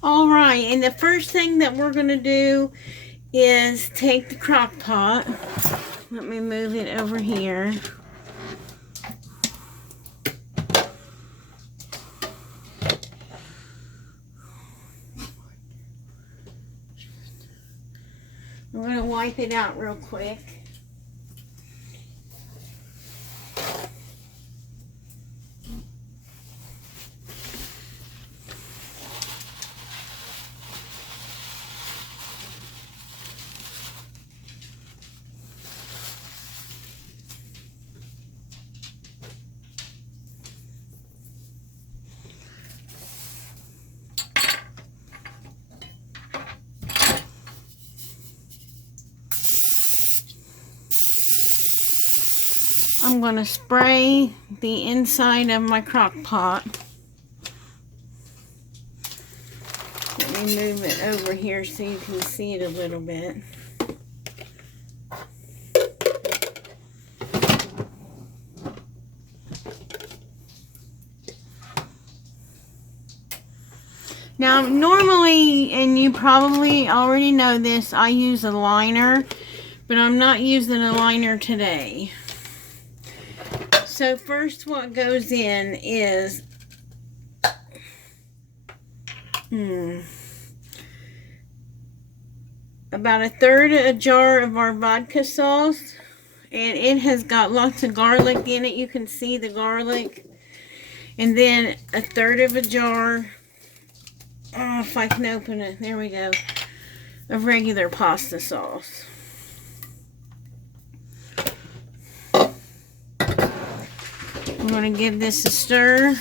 All right, and the first thing that we're going to do is take the crock pot. Let me move it over here. I'm going to wipe it out real quick. I'm going to spray the inside of my crock pot. Let me move it over here so you can see it a little bit. Now, normally, and you probably already know this, I use a liner, but I'm not using a liner today. So first what goes in is about a third of a jar of our vodka sauce, and it has got lots of garlic in it. You can see the garlic. And then a third of a jar, if I can open it, there we go, of regular pasta sauce. I'm going to give this a stir.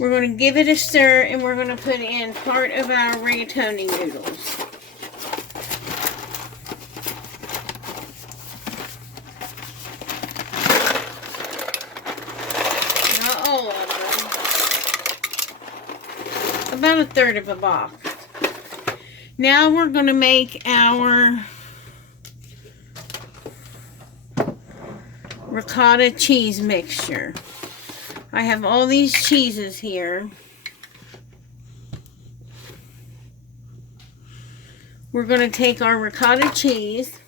We're going to give it a stir, and we're going to put in part of our rigatoni noodles. Not all of them. About a third of a box. Now we're going to make our ricotta cheese mixture. I have all these cheeses here. We're going to take our ricotta cheese.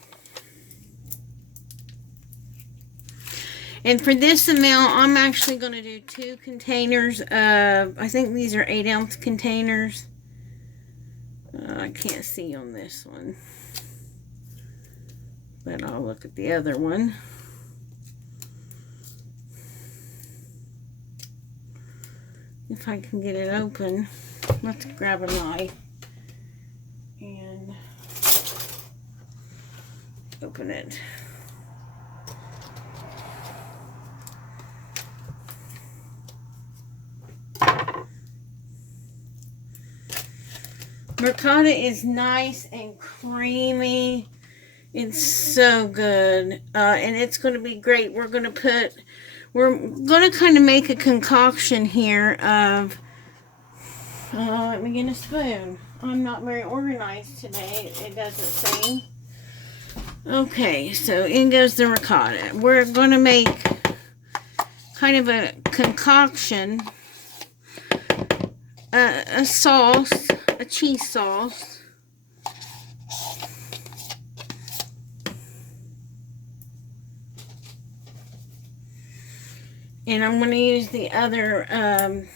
And for this amount, I'm actually going to do 2 containers of, I think these are 8-ounce containers. I can't see on this one, but I'll look at the other one. If I can get it open, let's grab a knife and open it. Ricotta is nice and creamy. It's so good, and it's going to be great. We're going to kind of make a concoction here of, let me get a spoon. I'm not very organized today, it doesn't seem. Okay, so in goes the ricotta. We're going to make kind of a concoction, a sauce, a cheese sauce. And I'm going to use the other,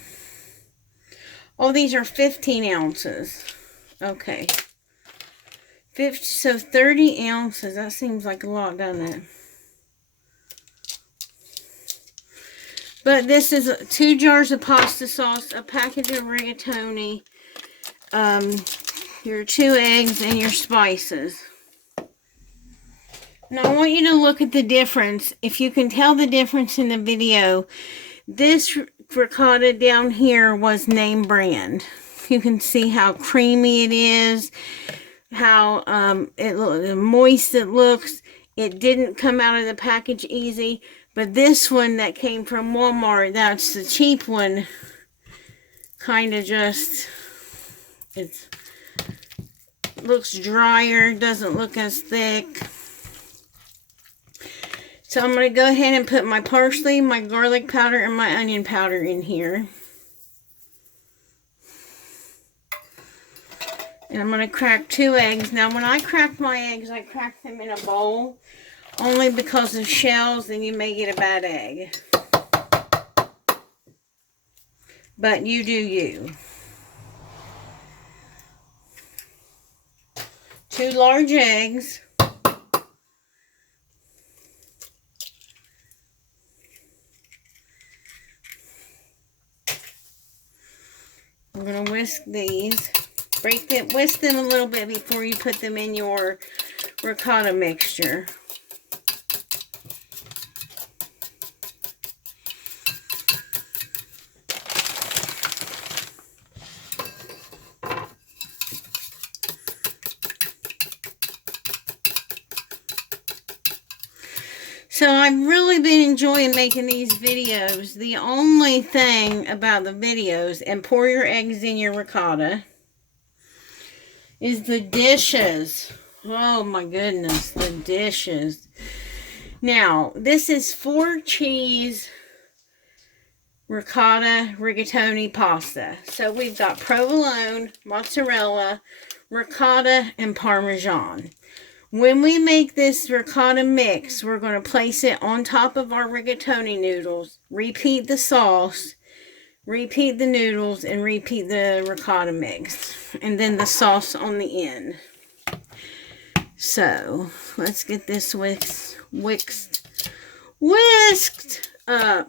these are 15 ounces. Okay. So 30 ounces, that seems like a lot, doesn't it? But this is 2 jars of pasta sauce, a package of rigatoni, your 2 eggs, and your spices. Now I want you to look at the difference. If you can tell the difference in the video, this ricotta down here was name brand. You can see how creamy it is, how moist it looks. It didn't come out of the package easy, but this one that came from Walmart, that's the cheap one, kind of just, it looks drier, doesn't look as thick. So I'm going to go ahead and put my parsley, my garlic powder, and my onion powder in here. And I'm going to crack 2 eggs. Now, when I crack my eggs, I crack them in a bowl. Only because of shells, then you may get a bad egg. But you do you. 2 large eggs. I'm going to whisk these. Whisk them a little bit before you put them in your ricotta mixture. So I've really been enjoying making these videos. The only thing about the videos, and pour your eggs in your ricotta, is the dishes. Oh my goodness, the dishes. Now, this is 4 cheese ricotta rigatoni pasta. So we've got provolone, mozzarella, ricotta, and parmesan. When we make this ricotta mix, we're going to place it on top of our rigatoni noodles, repeat the sauce, repeat the noodles, and repeat the ricotta mix. And then the sauce on the end. So, let's get this whisked up.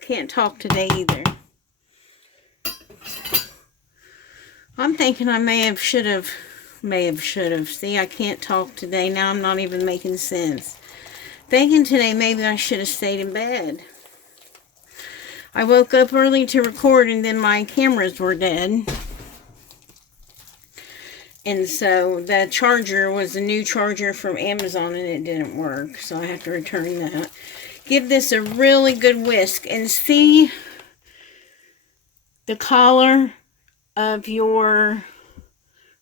Can't talk today either. I'm thinking I should have. See, I can't talk today. Now I'm not even making sense. Thinking today maybe I should have stayed in bed. I woke up early to record and then my cameras were dead. And so the charger was a new charger from Amazon and it didn't work. So I have to return that. Give this a really good whisk and see the color of your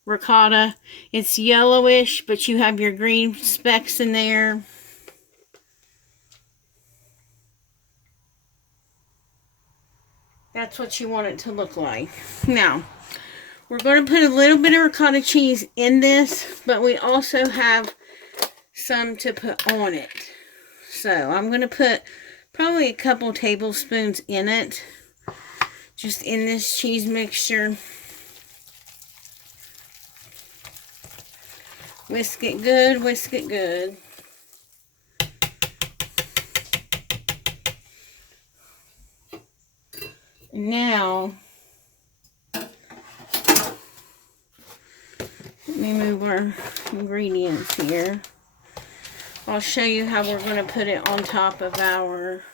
ricotta. It's yellowish, but you have your green specks in there. That's what you want it to look like. Now, we're going to put a little bit of ricotta cheese in this, but we also have some to put on it. So, I'm going to put probably a couple tablespoons in it, just in this cheese mixture. Whisk it good, whisk it good. Now, let me move our ingredients here. I'll show you how we're going to put it on top of our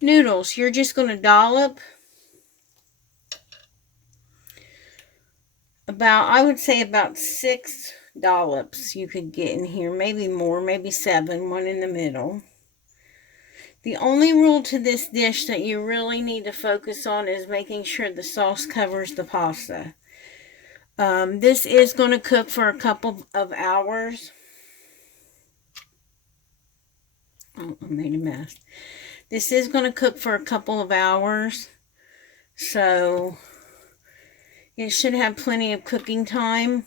noodles. You're just going to dollop I would say about 6 dollops you could get in here. Maybe more, maybe 7, one in the middle. The only rule to this dish that you really need to focus on is making sure the sauce covers the pasta. This is going to cook for a couple of hours. Oh, I made a mess. This is going to cook for a couple of hours. So, it should have plenty of cooking time.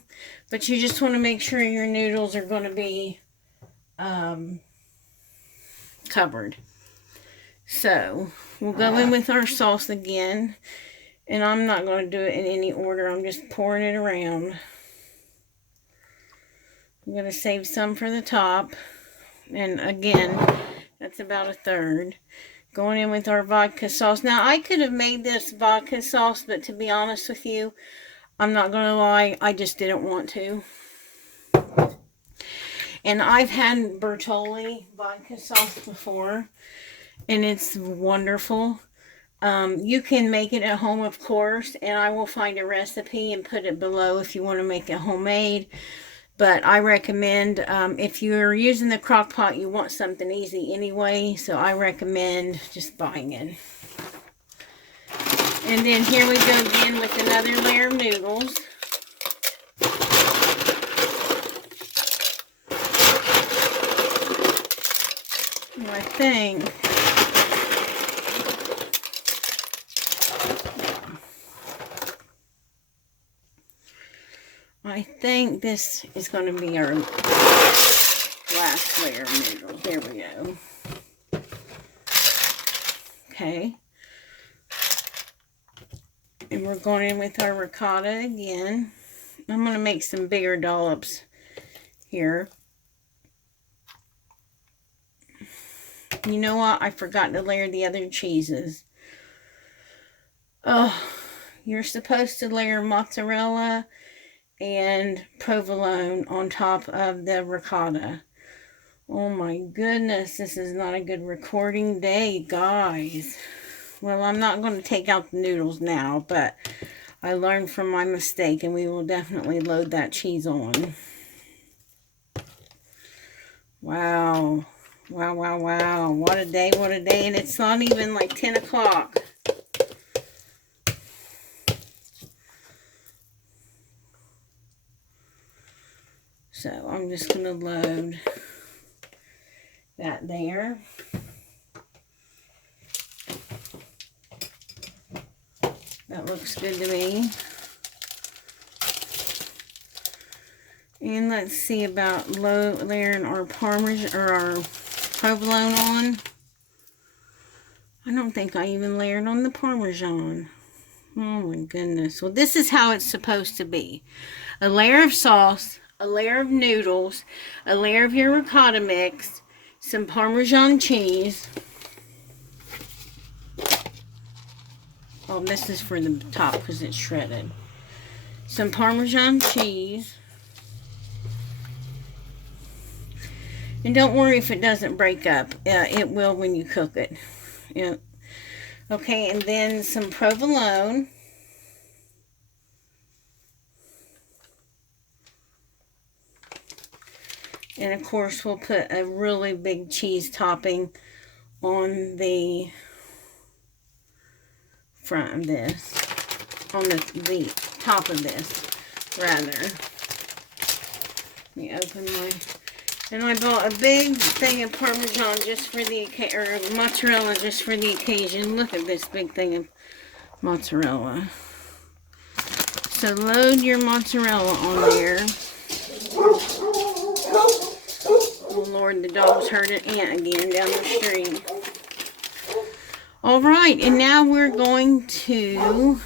But you just want to make sure your noodles are going to be covered. So, we'll go in with our sauce again. And I'm not going to do it in any order. I'm just pouring it around. I'm going to save some for the top. And again, that's about 1/3. Going in with our vodka sauce. Now, I could have made this vodka sauce, but to be honest with you, I'm not going to lie, I just didn't want to. And I've had bertoli vodka sauce before, and it's wonderful. You can make it at home, of course, and I will find a recipe and put it below if you want to make it homemade. But I recommend, if you're using the crock pot, you want something easy anyway, so I recommend just buying it. And then here we go again with another layer of noodles. And I think this is going to be our last layer of noodles. There we go. Okay. And we're going in with our ricotta again. I'm going to make some bigger dollops here. You know what? I forgot to layer the other cheeses. Oh, you're supposed to layer mozzarella and provolone on top of the ricotta. Oh my goodness, this is not a good recording day, guys. Well, I'm not going to take out the noodles now, but I learned from my mistake, and we will definitely load that cheese on. Wow. Wow, wow, wow. What a day, what a day. And it's not even like 10 o'clock. So I'm just going to load that there. That looks good to me. And let's see about layering our parmesan or our provolone on. I don't think I even layered on the parmesan. Oh my goodness. Well, this is how it's supposed to be. A layer of sauce, a layer of noodles, a layer of your ricotta mix, some Parmesan cheese. Oh, this is for the top because it's shredded. Some Parmesan cheese. And don't worry if it doesn't break up. It will when you cook it. Yeah. Okay, and then some provolone. And of course, we'll put a really big cheese topping on the front of this. On the top of this, rather. Let me open my... And I bought a big thing of Parmesan just for the occasion, or mozzarella just for the occasion. Look at this big thing of mozzarella. So load your mozzarella on there. Oh Lord, the dog's heard an ant again down the street. Alright, and now we're going to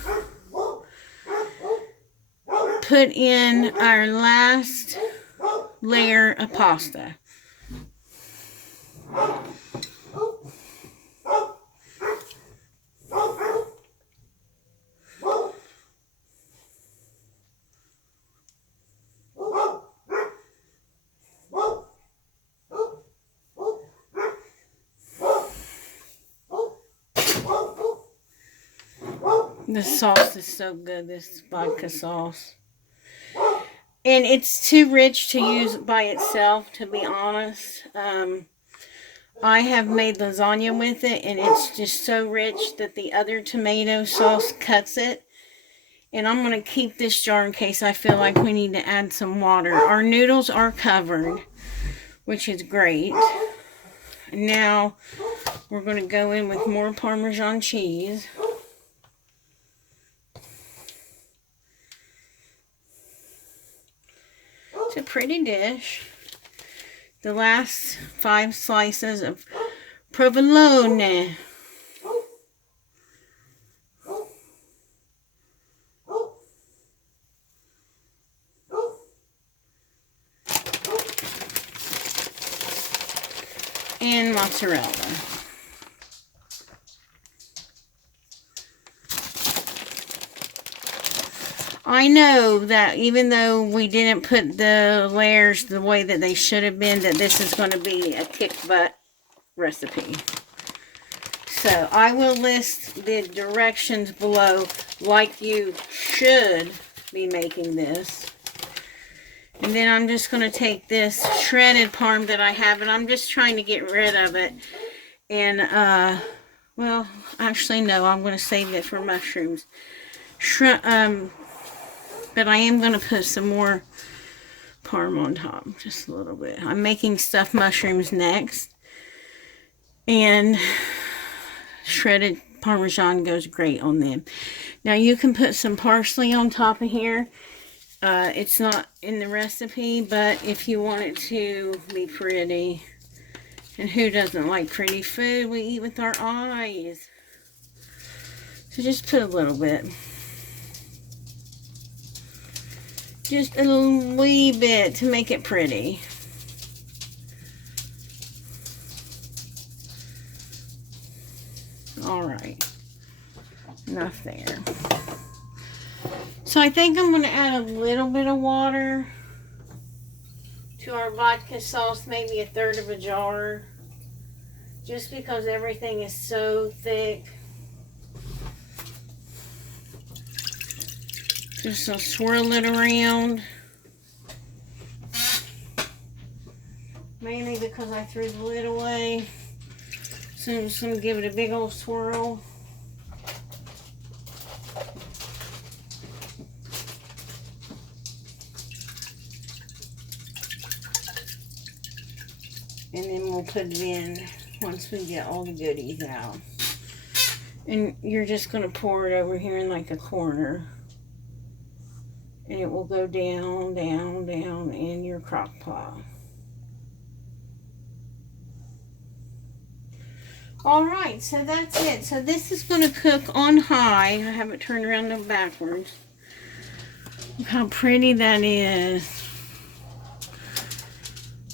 put in our last layer of pasta. This sauce is so good, this vodka sauce. And it's too rich to use by itself, to be honest. I have made lasagna with it, and it's just so rich that the other tomato sauce cuts it. And I'm going to keep this jar in case I feel like we need to add some water. Our noodles are covered, which is great. Now, we're going to go in with more Parmesan cheese. It's a pretty dish. The last 5 slices of provolone. And mozzarella. I know that even though we didn't put the layers the way that they should have been, that this is going to be a kick butt recipe. So I will list the directions below like you should be making this. And then I'm just going to take this shredded parm that I have, and I'm just trying to get rid of it. And, well, actually, no, I'm going to save it for mushrooms. But I am going to put some more parm on top, just a little bit. I'm making stuffed mushrooms next. And shredded Parmesan goes great on them. Now, you can put some parsley on top of here. It's not in the recipe, but if you want it to be pretty, and who doesn't like pretty food? We eat with our eyes. So just put a little bit. Just a wee bit to make it pretty. Alright. Enough there. So I think I'm going to add a little bit of water to our vodka sauce, maybe a third of a jar, just because everything is so thick. Just so swirl it around. Mainly because I threw the lid away. So I'm just going to give it a big old swirl. And then we'll put it in once we get all the goodies out. And you're just going to pour it over here in like a corner. And it will go down, down, down in your crock pot. Alright, so that's it. So this is going to cook on high. I have it turned around and backwards. Look how pretty that is.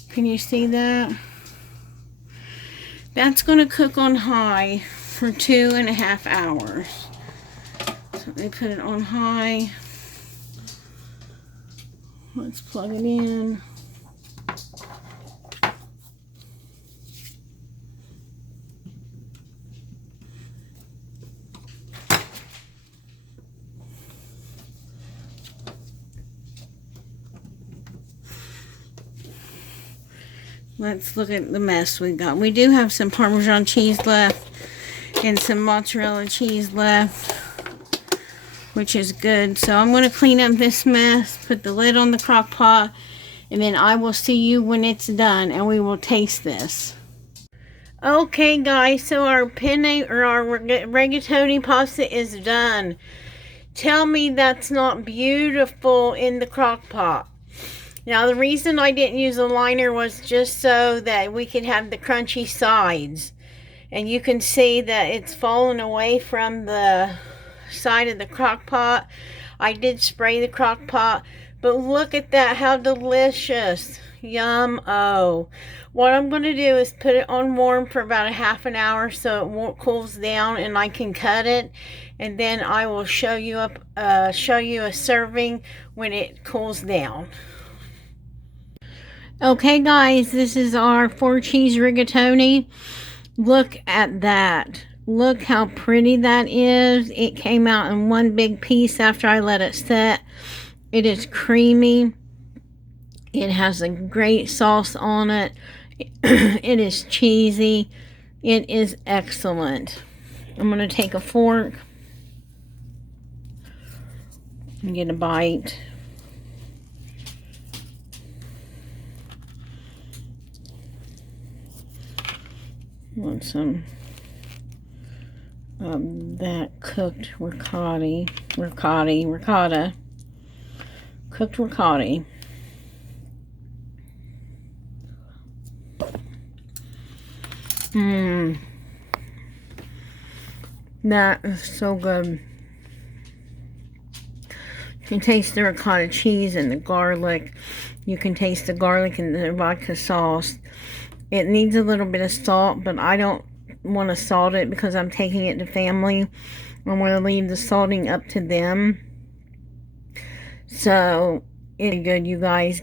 Can you see that? That's going to cook on high for 2.5 hours. So let me put it on high. Let's plug it in. Let's look at the mess we got. We do have some Parmesan cheese left and some mozzarella cheese left, which is good. So I'm going to clean up this mess, put the lid on the crock pot, and then I will see you when it's done and we will taste this. Okay guys, so our penne or our rigatoni pasta is done. Tell me that's not beautiful in the crock pot. Now the reason I didn't use a liner was just so that we could have the crunchy sides. And you can see that it's fallen away from the side of the crock pot. I did spray the crock pot, but look at that, how delicious. Yum. Oh, what I'm going to do is put it on warm for about a half an hour so it cools down and I can cut it, and then I will show you a serving when it cools down. Okay guys, this is our 4-cheese rigatoni. Look at that. Look how pretty that is. It came out in one big piece after I let it set. It is creamy. It has a great sauce on it. It is cheesy. It is excellent. I'm going to take a fork and get a bite. Want some that cooked ricotta, cooked ricotta. That is so good. You can taste the ricotta cheese and the garlic. You can taste the garlic and the vodka sauce. It needs a little bit of salt, but I don't want to salt it because I'm taking it to family. I'm going to leave the salting up to them. So, it's good, you guys.